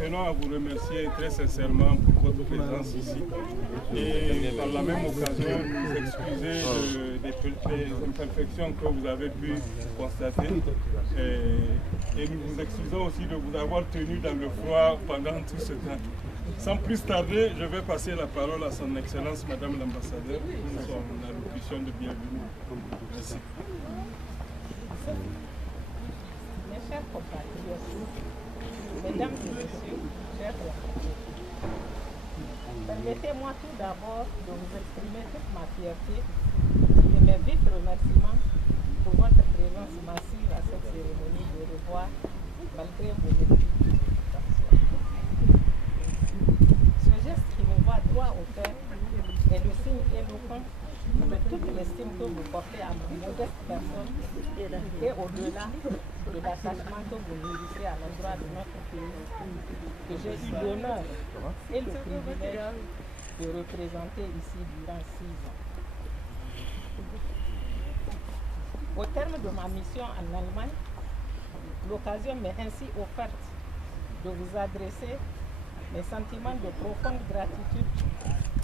tenons à vous remercier très sincèrement pour votre présence ici. Et par la même occasion, nous excuser des imperfections que vous avez pu constater. Et nous vous excusons aussi de vous avoir tenu dans le froid pendant tout ce temps. Sans plus tarder, je vais passer la parole à son Excellence Madame l'Ambassadeur pour son allocution de bienvenue. Merci. Mes chers compatriotes, mesdames et messieurs, chers invités, permettez-moi tout d'abord de vous exprimer toute ma fierté et mes vifs remerciements pour votre présence massive à cette cérémonie de revoir malgré vos difficultés. Ce geste qui me va droit au cœur est le signe éloquent de toute l'estime que vous portez à ma modeste personne et au-delà de l'attachement que vous nourrissez à l'endroit de notre pays, que j'ai eu l'honneur et le privilège de représenter ici durant 6 ans. Au terme de ma mission en Allemagne, l'occasion m'est ainsi offerte de vous adresser mes sentiments de profonde gratitude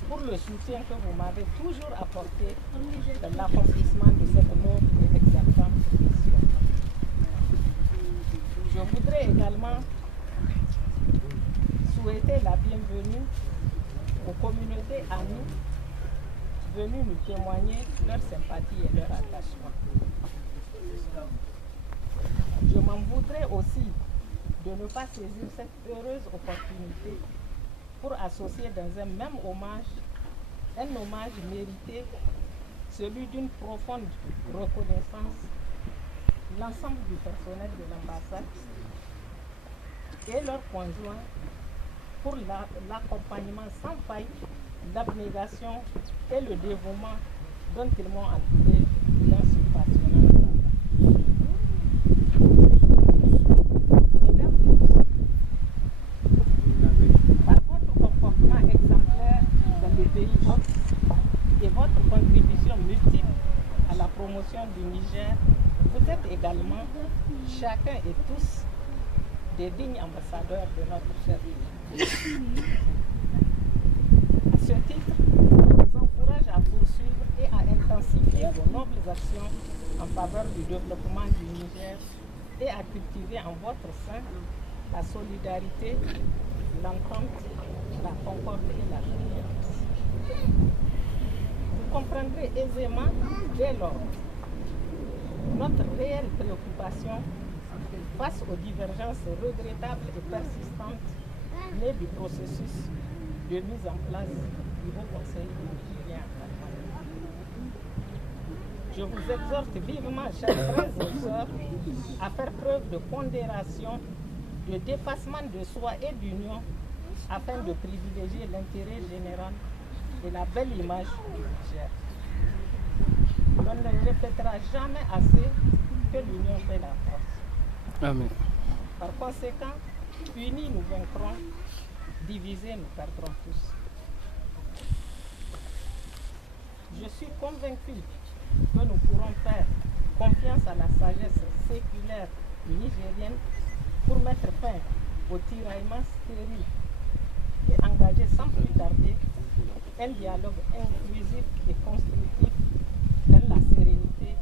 pour le soutien que vous m'avez toujours apporté dans l'accomplissement de cette noble et exaltante mission. Je voudrais également souhaiter la bienvenue aux communautés amies venues nous témoigner leur sympathie et leur attachement. Je m'en voudrais aussi de ne pas saisir cette heureuse opportunité pour associer dans un même hommage un hommage mérité, celui d'une profonde reconnaissance l'ensemble du personnel de l'ambassade et leurs conjoints pour l'accompagnement sans faille, l'abnégation et le dévouement dont ils m'ont entouré dans ce passionnant travail. Mesdames et messieurs, par votre comportement exemplaire dans les pays hôtes et votre contribution multiple à la promotion du Niger, vous êtes également, chacun et tous, des dignes ambassadeurs de notre cher pays. À ce titre, je vous encourage à poursuivre et à intensifier vos nobles actions en faveur du développement du Niger et à cultiver en votre sein la solidarité, l'entente, la concorde et la justice. Vous comprendrez aisément dès lors notre réelle préoccupation face aux divergences regrettables et persistantes nées du processus de mise en place du Haut Conseil nigérien en Allemagne. Je vous exhorte vivement, chers frères et sœurs, à faire preuve de pondération, de dépassement de soi et d'union afin de privilégier l'intérêt général et la belle image du Niger. On ne répétera jamais assez que l'union fait la force. Amen. Par conséquent, unis nous vaincrons, divisés nous perdrons tous. Je suis convaincu que nous pourrons faire confiance à la sagesse séculaire nigérienne pour mettre fin au tiraillement stérile et engager sans plus tarder un dialogue inclusif et constructif dans la sérénité,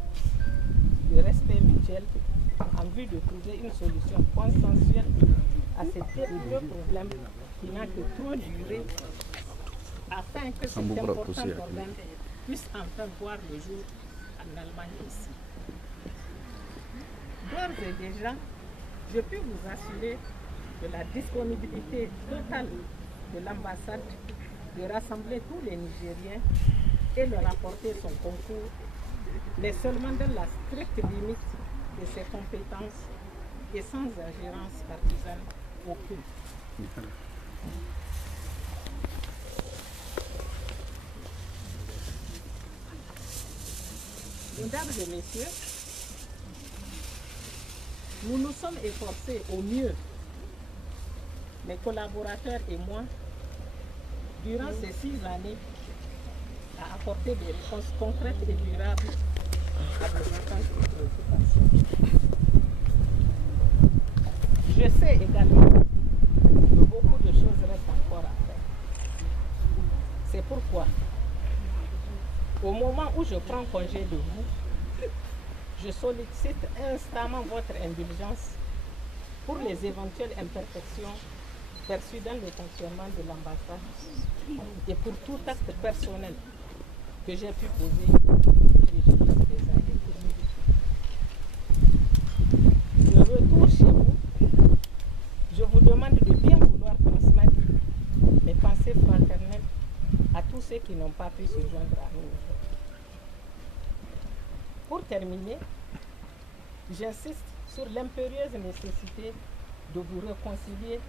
le respect mutuel, en vue de trouver une solution consensuelle à ces terribles problèmes qui n'a que trop duré, afin que cet important problème puisse enfin voir le jour en Allemagne ici. D'ores et déjà, je peux vous assurer de la disponibilité totale de l'ambassade de rassembler tous les Nigériens et leur apporter son concours, mais seulement dans la stricte limite de ses compétences et sans ingérence partisane aucune. Mesdames et messieurs, nous nous sommes efforcés au mieux, mes collaborateurs et moi, durant ces 6 années, à apporter des réponses concrètes et durables à vos attentes et préoccupations. Je sais également que beaucoup de choses restent encore à faire. C'est pourquoi, au moment où je prends congé de vous, je sollicite instamment votre indulgence pour les éventuelles imperfections perçues dans le fonctionnement de l'ambassade et pour tout acte personnel que j'ai pu poser au préjudice des uns et des autres. De retour chez vous, je vous demande de bien vouloir transmettre mes pensées fraternelles à tous ceux qui n'ont pas pu se joindre à nous. Pour terminer, j'insiste sur l'impérieuse nécessité de vous réconcilier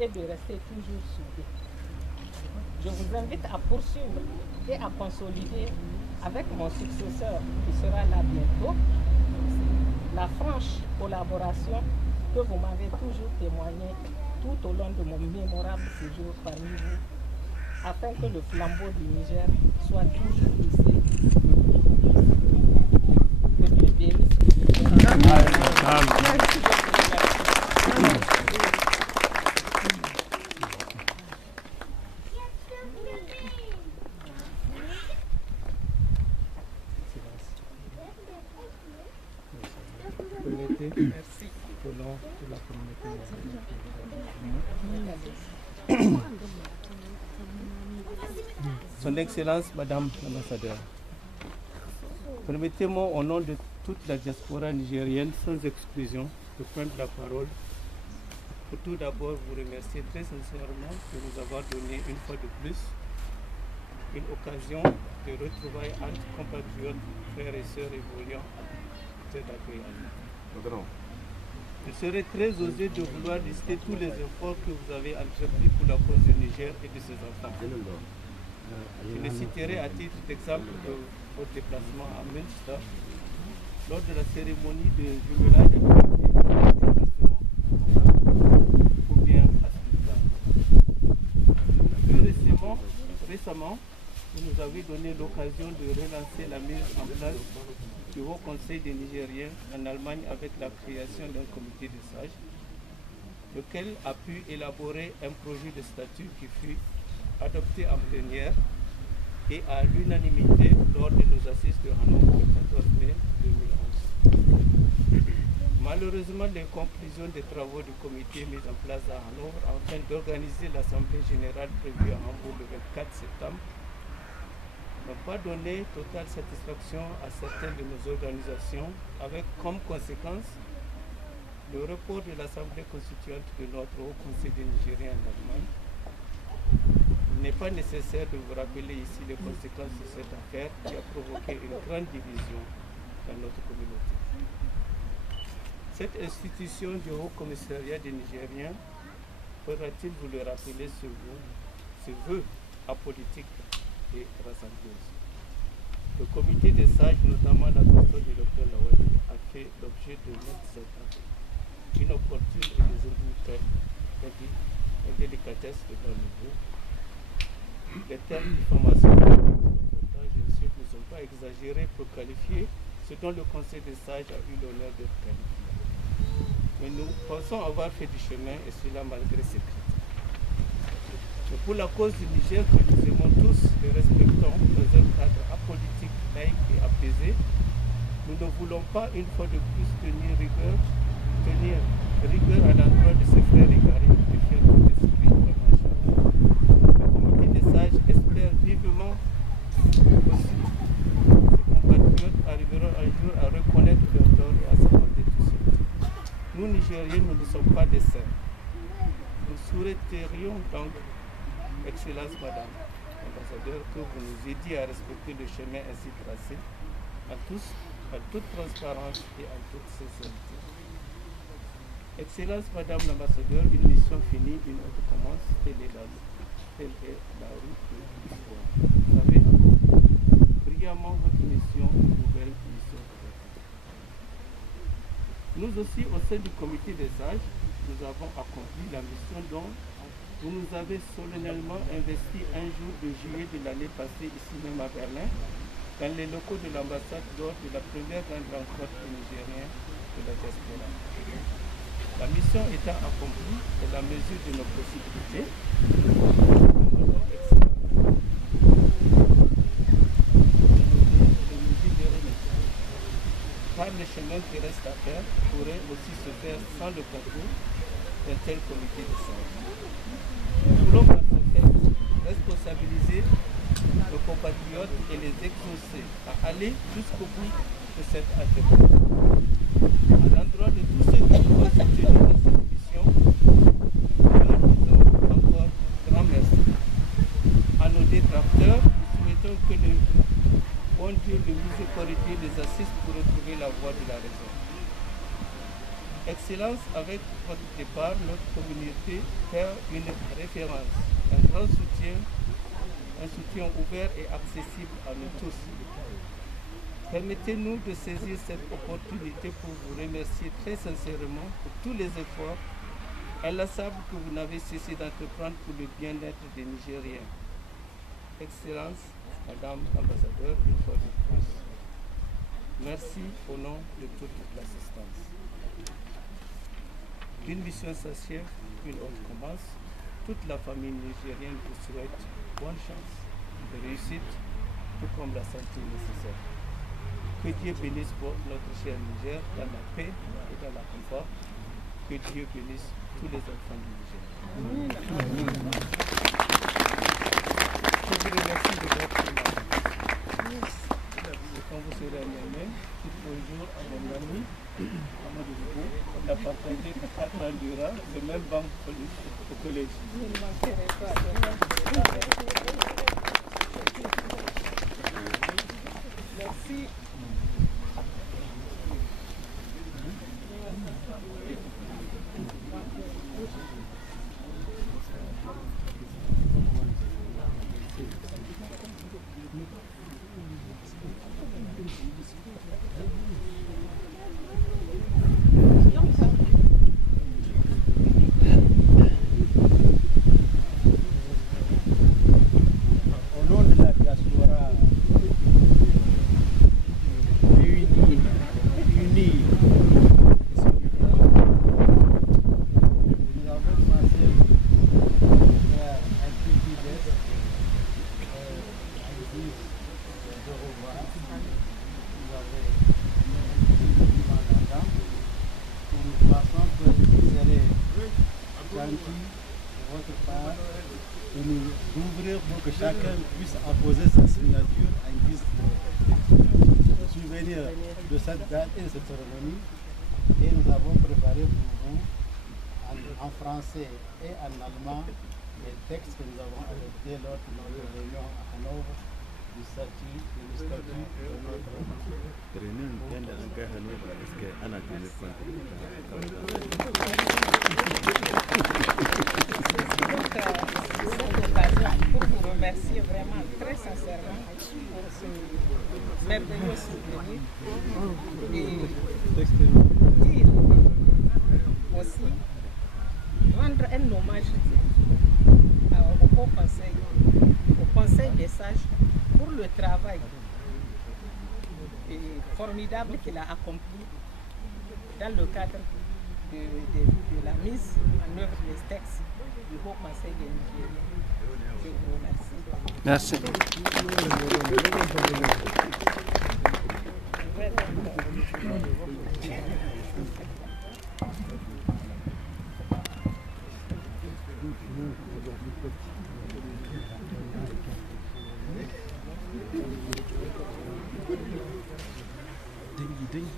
et de rester toujours soudés. Je vous invite à poursuivre et à consolider avec mon successeur qui sera là bientôt la franche collaboration que vous m'avez toujours témoignée tout au long de mon mémorable séjour parmi vous, afin que le flambeau du Niger soit toujours hissé. Que Dieu bénisse le Niger. Amen. Merci. Au nom de la communauté. Son Excellence, Madame l'ambassadeur, permettez-moi au nom de toute la diaspora nigérienne, sans exclusion, de prendre la parole pour tout d'abord vous remercier très sincèrement de nous avoir donné une fois de plus une occasion de retrouvailles entre compatriotes, frères et sœurs évoluant très agréable. Je serais très osé de vouloir lister tous les efforts que vous avez entrepris pour la cause du Niger et de ses enfants. Je les citerai à titre d'exemple de votre déplacement à Münster lors de la cérémonie de jumelage ou bien à Stuttgart. Plus récemment, vous nous avez donné l'occasion de relancer la mise en place du Haut Conseil des Nigériens en Allemagne avec la création d'un comité de sages, lequel a pu élaborer un projet de statut qui fut adopté en plénière et à l'unanimité lors de nos assises de Hanovre le 14 mai 2011. Malheureusement, les conclusions des travaux du comité mis en place à Hanovre afin d'organiser l'Assemblée générale prévue à Hambourg le 24 septembre n'ont pas donné totale satisfaction à certaines de nos organisations, avec comme conséquence le report de l'Assemblée constituante de notre Haut Conseil des Nigériens en Allemagne. Il n'est pas nécessaire de vous rappeler ici les conséquences de cette affaire qui a provoqué une grande division dans notre communauté. Cette institution du Haut Commissariat des Nigériens faudra-t-il vous le rappeler ce vœu apolitique et rassembleuse. Le comité des sages, notamment la personne du Dr Lawali, a fait l'objet de notre cette inopportune et indélicatesse devant nous. Les termes diffamation et reportage ne sont pas exagérés pour qualifier ce dont le Conseil des sages a eu l'honneur d'être qualifié. Mais nous pensons avoir fait du chemin et cela malgré ces critiques. Mais pour la cause du Niger que nous aimons tous et respectons dans un cadre apolitique, laïque et apaisé, nous ne voulons pas une fois de plus tenir rigueur à l'endroit de ces frères égarés et faire tout esprit revanchard. Le comité des sages espère vivement aussi que ces compatriotes arriveront un jour à reconnaître leur tort et à s'amender tout seul. Nous, Nigériens, nous ne sommes pas des saints. Nous souhaiterions donc, Excellence Madame l'ambassadeur, que vous nous aidiez à respecter le chemin ainsi tracé, en toute transparence et en toute sincérité. Excellence Madame l'ambassadeur, une mission finie, une autre commence, telle est la route de l'histoire. Vous avez accompli brillamment votre mission, une nouvelle mission. Nous aussi, au sein du comité des sages, nous avons accompli la mission dont vous nous avez solennellement investi un jour de juillet de l'année passée, ici même à Berlin, dans les locaux de l'ambassade lors de la première grande rencontre des Nigériens de la diaspora. La La mission étant accomplie et la mesure de nos possibilités, nous demandons Excellence de nous libérer. Car le chemin qui reste à faire pourrait aussi se faire sans le concours d'un tel comité de sages. Nous voulons par ce fait responsabiliser nos compatriotes et les exaucer à aller jusqu'au bout de cette affaire. À l'endroit de tous ceux qui nous ont soutenus dans cette mission, nous leur disons encore grand merci. À nos détracteurs, nous souhaitons que le bon Dieu, le miséricordieux, les assiste pour retrouver la voie de la raison. Excellence, avec votre départ, notre communauté perd une référence, un grand soutien, un soutien ouvert et accessible à nous tous. Permettez-nous de saisir cette opportunité pour vous remercier très sincèrement pour tous les efforts inlassables que vous n'avez cessé d'entreprendre pour le bien-être des Nigériens. Excellence, Madame l'ambassadeur, une fois de plus. Merci au nom de toute l'assistance. Une mission s'achève, une autre commence. Toute la famille nigérienne vous souhaite bonne chance, de réussite, tout comme la santé nécessaire. Que Dieu bénisse notre cher Niger dans la paix et dans la confort. Que Dieu bénisse tous les enfants du Niger. Je vous remercie de votre témoignage. Et quand vous serez à Niamey, tout bonjour à mon ami Amadou Boubou. On a partagé 4 ans durant le même banc au collège. Je ne manquerai pas. Merci. Que chacun puisse apposer sa signature en guise de souvenir de cette date et de cette cérémonie. Et nous avons préparé pour vous en français et en allemand les textes que nous avons adoptés lors de notre réunion à Hanovre du statut de notre pour vous remercier vraiment très sincèrement pour ce merveilleux souvenir et dire aussi, rendre un hommage au Conseil des sages pour le travail formidable qu'il a accompli dans le cadre de la mise en œuvre des textes du Haut Conseil des Nigériens. Je vous remercie. Merci. Ding, ding.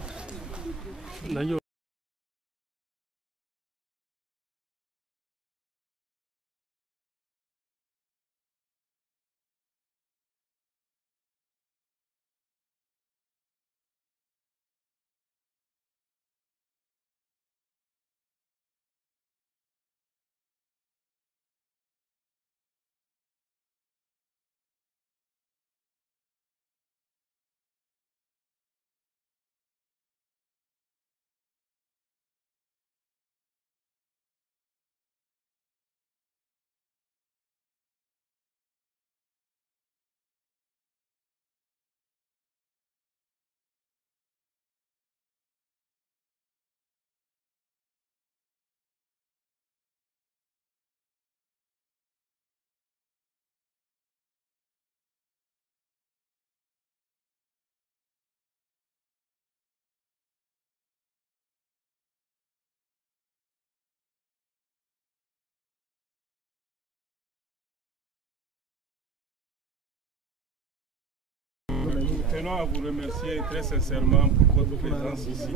tenons à vous remercier très sincèrement pour votre présence ici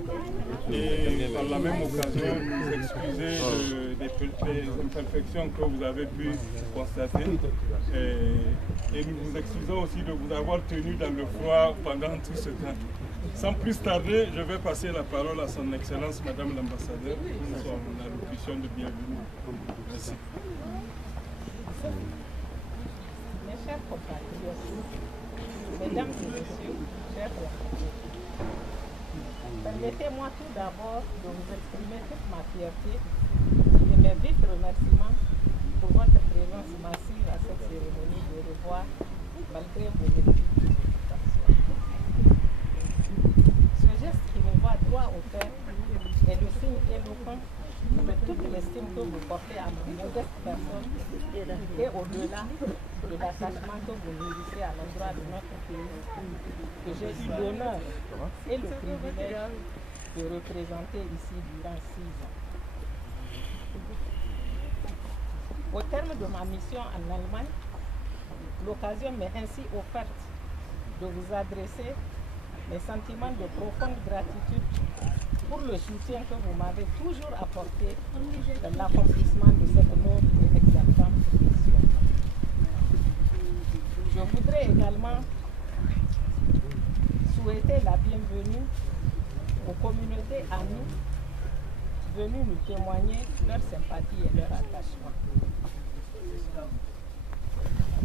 et par la même occasion vous excuser des imperfections que vous avez pu constater et nous vous excusons aussi de vous avoir tenu dans le froid pendant tout ce temps. Sans plus tarder, je vais passer la parole à son Excellence Madame l'Ambassadeur pour son allocution de bienvenue. Merci. Mes chers compatriotes, mesdames et messieurs, chers compatriotes, permettez-moi tout d'abord de vous exprimer toute ma fierté et mes vifs remerciements pour votre présence massive à cette cérémonie de revoir malgré vos difficultés. Ce geste qui nous va droit au cœur est le signe éloquent de toute l'estime que vous portez à ma modeste personne et au-delà de l'attachement que vous nourrissez à l'endroit de notre pays, que j'ai eu l'honneur et le privilège de représenter ici durant 6 ans. Au terme de ma mission en Allemagne, l'occasion m'est ainsi offerte de vous adresser mes sentiments de profonde gratitude pour le soutien que vous m'avez toujours apporté dans l'accomplissement de cette noble et exaltante mission. Je voudrais également souhaiter la bienvenue aux communautés amies venues nous témoigner leur sympathie et leur attachement.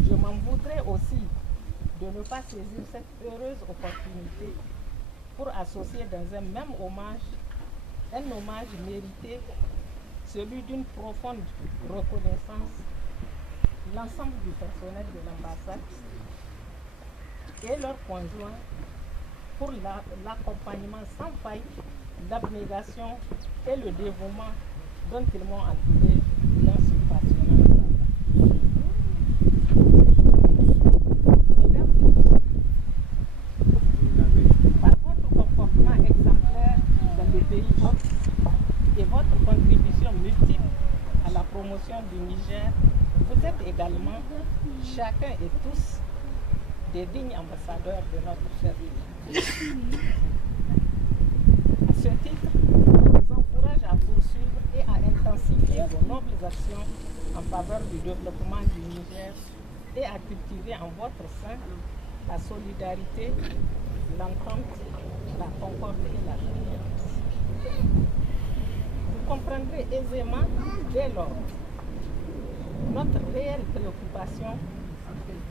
Je m'en voudrais aussi de ne pas saisir cette heureuse opportunité pour associer dans un même hommage un hommage mérité, celui d'une profonde reconnaissance, l'ensemble du personnel de l'ambassade et leurs conjoints pour l'accompagnement sans faille, l'abnégation et le dévouement dont ils m'ont entouré dans ce passionnant travail. Mesdames et messieurs, par votre comportement exemplaire dans le pays hôte et votre contribution multiple à la promotion du Niger, vous êtes également, chacun et tous, des dignes ambassadeurs de notre cher pays. À ce titre, je vous encourage à poursuivre et à intensifier vos nobles actions en faveur du développement du Niger et à cultiver en votre sein la solidarité, l'entente, la concorde et la justice. Vous comprendrez aisément dès lors notre réelle préoccupation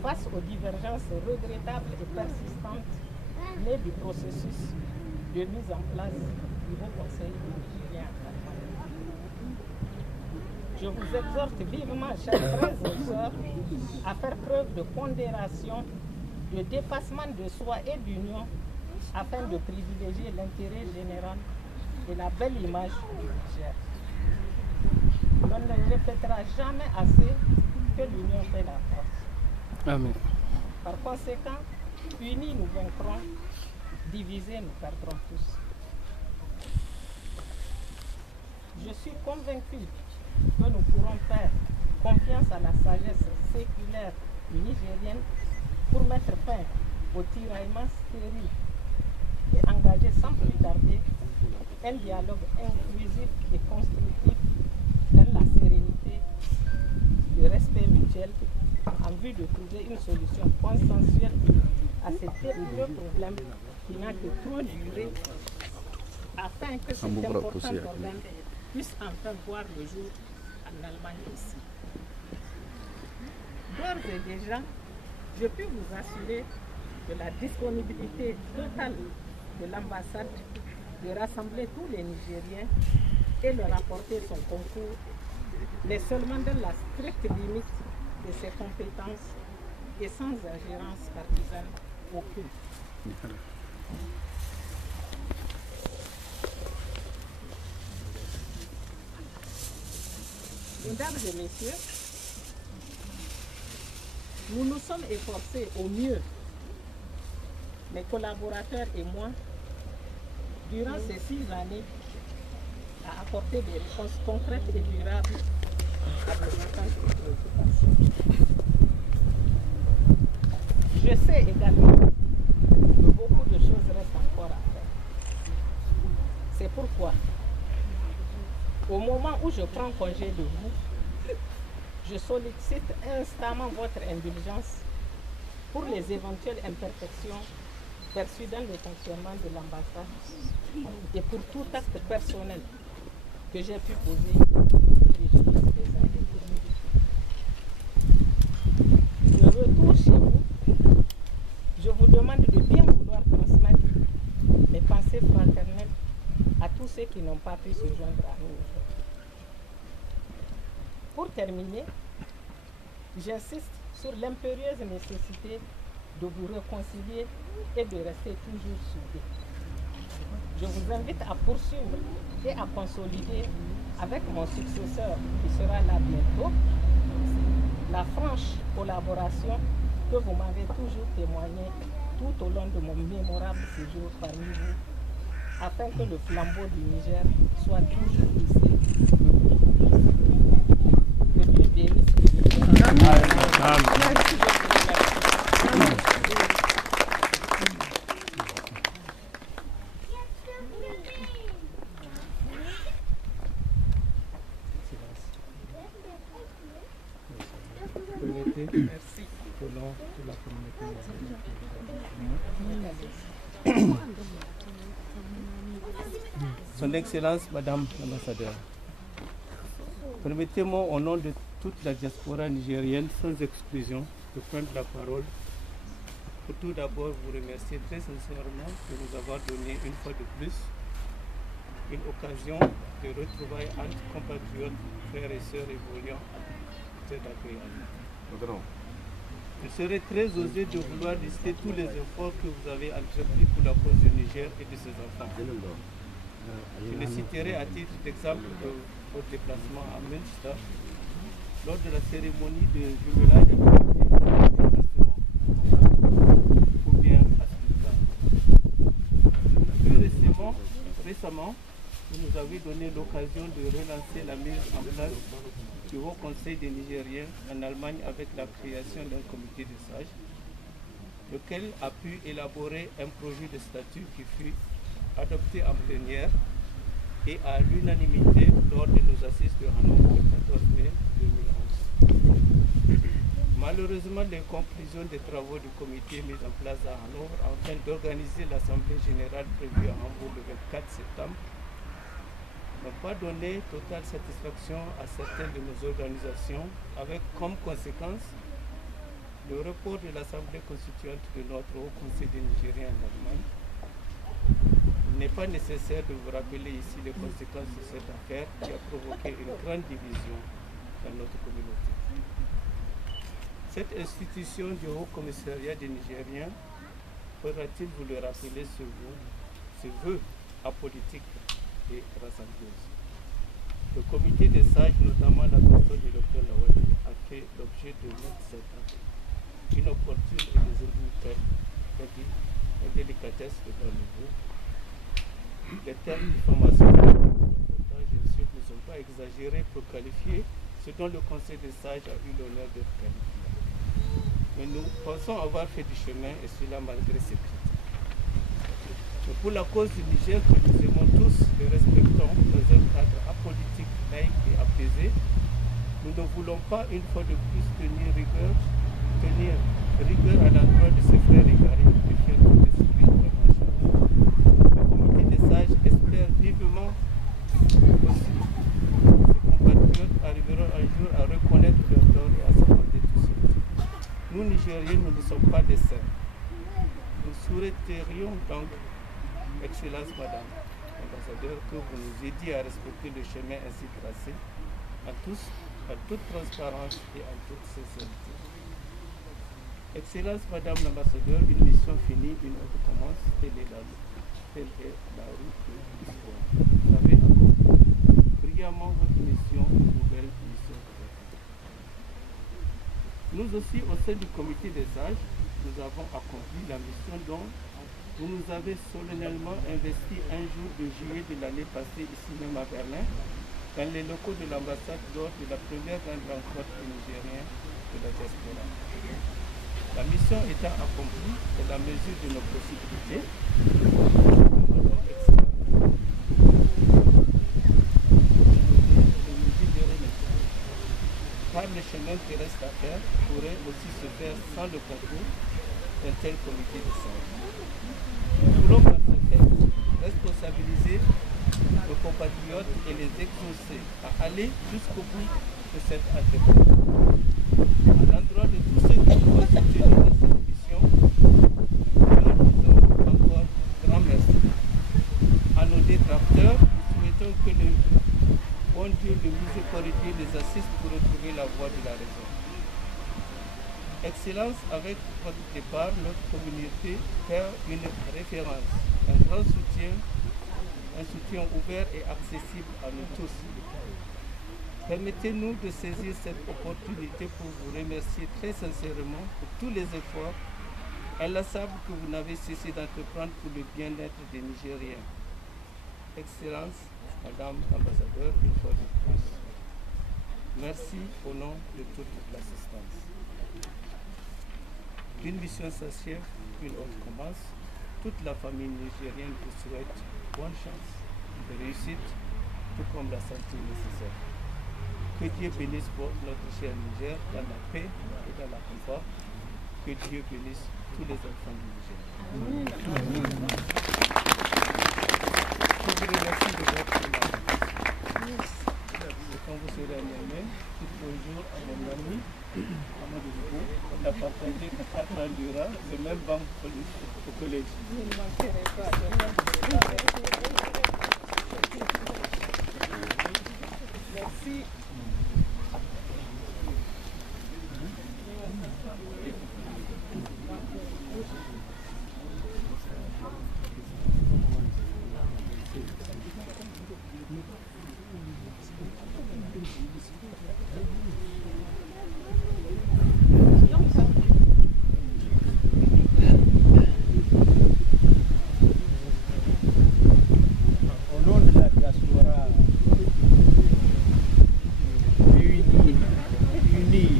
face aux divergences regrettables et persistantes nées du processus de mise en place du Haut Conseil nigérien en Allemagne. Je vous exhorte vivement, chers frères et sœurs, à faire preuve de pondération, de dépassement de soi et d'union afin de privilégier l'intérêt général et la belle image du Niger. On ne répétera jamais assez que l'union fait la force. Amen. Par conséquent, unis nous vaincrons, divisés nous perdrons tous. Je suis convaincu que nous pourrons faire confiance à la sagesse séculaire nigérienne pour mettre fin au tiraillement stérile et engager sans plus tarder un dialogue inclusif et constructif dans la sérénité, le respect mutuel, en vue de trouver une solution consensuelle à ces terribles problèmes qui n'a que trop duré afin que cet important organe puisse enfin voir le jour en Allemagne ici. D'ores et déjà, je puis vous assurer de la disponibilité totale de l'ambassade de rassembler tous les Nigériens et leur apporter son concours, mais seulement dans la stricte limite de ses compétences et sans ingérence partisane aucune. Mesdames et messieurs, nous nous sommes efforcés au mieux, mes collaborateurs et moi, durant ces 6 années, à apporter des réponses concrètes et durables à vos attentes et préoccupations. Je sais également que vos je prends congé de vous, je sollicite instamment votre indulgence pour les éventuelles imperfections perçues dans le fonctionnement de l'ambassade et pour tout acte personnel que j'ai pu poser au préjudice des uns et des autres. De retour chez vous, je vous demande de bien vouloir transmettre mes pensées fraternelles à tous ceux qui n'ont pas pu se joindre à nous aujourd'hui. Pour terminer, j'insiste sur l'impérieuse nécessité de vous réconcilier et de rester toujours soudés. Je vous invite à poursuivre et à consolider avec mon successeur qui sera là bientôt la franche collaboration que vous m'avez toujours témoignée tout au long de mon mémorable séjour parmi vous, afin que le flambeau du Niger soit toujours hissé. Que Dieu bénisse le Niger. Amen. Merci. Au nom de la communauté. Son Excellence, Madame l'ambassadeur, permettez-moi au nom de toute la diaspora nigérienne, sans exclusion, de prendre la parole pour tout d'abord vous remercier très sincèrement de nous avoir donné une fois de plus une occasion de retrouvailles entre compatriotes, frères et sœurs évoluant très agréable. Il serait très osé de vouloir lister tous les efforts que vous avez entrepris pour la cause du Niger et de ses enfants. Je les citerai à titre d'exemple de votre déplacement à Münster lors de la cérémonie de jumelage de ou bien à Stuttgart. Plus récemment, vous nous avez donné l'occasion de relancer la mise en place du Haut Conseil des Nigériens en Allemagne avec la création d'un comité de sages, lequel a pu élaborer un projet de statut qui fut adopté en plénière et à l'unanimité lors de nos assises de Hanovre le 14 mai 2011. Malheureusement, les conclusions des travaux du comité mis en place à Hanovre afin d'organiser l'Assemblée générale prévue à Hambourg le 24 septembre n'ont pas donné totale satisfaction à certaines de nos organisations, avec comme conséquence le report de l'Assemblée constituante de notre Haut Conseil des Nigériens en Allemagne. Il n'est pas nécessaire de vous rappeler ici les conséquences de cette affaire qui a provoqué une grande division dans notre communauté. Cette institution du Haut Commissariat des Nigériens faudra-t-il vous le rappeler ce vœu apolitique et rassembleuse. Le comité des sages, notamment la personne du Dr Lawali, a fait l'objet de cette inopportune et indélicatesse devant nouveau. Les termes diffamation et reportage ne sont pas exagérés pour qualifier ce dont le Conseil des sages a eu l'honneur d'être qualifié. Mais nous pensons avoir fait du chemin et cela malgré ces critiques. Mais pour la cause du Niger que nous aimons tous et respectons dans un cadre apolitique, laïque et apaisé, nous ne voulons pas une fois de plus tenir rigueur à l'endroit de ces frères égarés et faire tout esprit de revanche. Le comité des sages espère vivement aussi que ces compatriotes arriveront un jour à reconnaître leur tort et à s'amender tout seul. Nous, Nigériens, nous ne sommes pas des saints. Nous souhaiterions donc, Excellence Madame l'ambassadeur, que vous nous aidiez à respecter le chemin ainsi tracé, en toute transparence et en toute sincérité. Excellence Madame l'ambassadeur, une mission finie, une autre commence, telle est la route de l'histoire. Vous avez accompli brillamment votre mission, une nouvelle mission. Nous aussi, au sein du comité des sages, nous avons accompli la mission dont vous nous avez solennellement investi un jour de juillet de l'année passée, ici même à Berlin, dans les locaux de l'ambassade lors de la première grande rencontre des Nigériens de la diaspora. La mission étant accomplie à la mesure de nos possibilités, nous chemin qui reste à faire pourrait aussi se faire sans le concours d'un tel comité de sages. Nous voulons par ce texte responsabiliser nos compatriotes et les exaucer à aller jusqu'au bout de cette entreprise. À l'endroit de tous ceux qui constituent notre mission, nous leur disons encore grand merci. À nos détracteurs, nous souhaitons que le bon Dieu, le miséricordieux, les assiste pour retrouver la voie de la raison. Excellence, avec votre départ, notre communauté perd une référence, un grand soutien, un soutien ouvert et accessible à nous tous. Permettez-nous de saisir cette opportunité pour vous remercier très sincèrement pour tous les efforts inlassables que vous n'avez cessé d'entreprendre pour le bien-être des Nigériens. Excellence, Madame l'ambassadeur, une fois de plus. Merci au nom de toute l'assistance. Une mission s'achève, une autre commence. Toute la famille nigérienne vous souhaite bonne chance, de réussite, tout comme la santé nécessaire. Que Dieu bénisse notre cher Niger dans la paix et dans la confort. Que Dieu bénisse tous les enfants du Niger. Je vous remercie de votre collaboration. Et quand vous serez à Niamey, tout bonjour à mon ami, Amadou Djibo. On a partagé 4 ans durant le même banc au collège. Je ne manquerai pas. Merci. Au nom de la diaspora unie,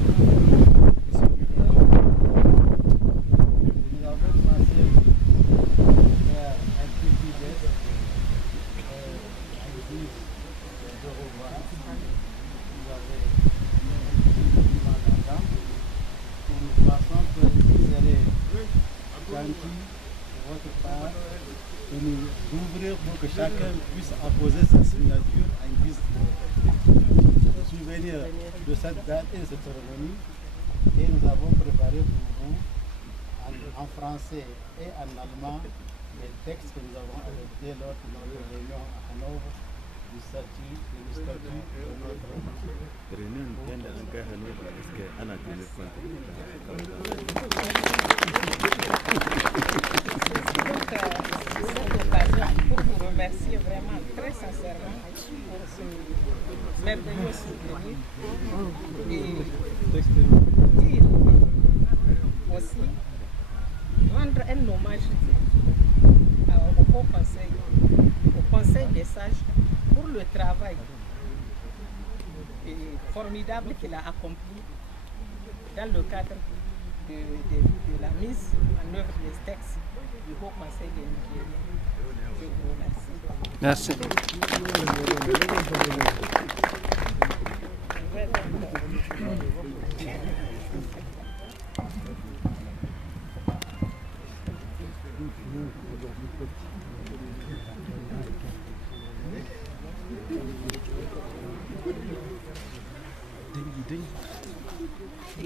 nous avons commencé faire un petit geste à l'église de revoir. Vous avez mis en avant. Nous pensons que vous serez gentil de votre part de nous ouvrir pour que chacun puisse apposer sa signature à une guise de souvenir de cette date et de cette cérémonie. Et nous avons préparé pour vous en français et en allemand les textes que nous avons adoptés lors de notre réunion à Hanovre du statut de notre réunion bien da an kai hannu ba iske ana tenir compte Cette occasion pour vous remercier vraiment très sincèrement pour ce merveilleux souvenir et dire aussi, rendre un hommage au Conseil des sages pour le travail formidable qu'il a accompli dans le cadre de la mise en œuvre des textes du Haut Conseil des Nigériens. Je vous remercie. Merci.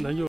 Dangi.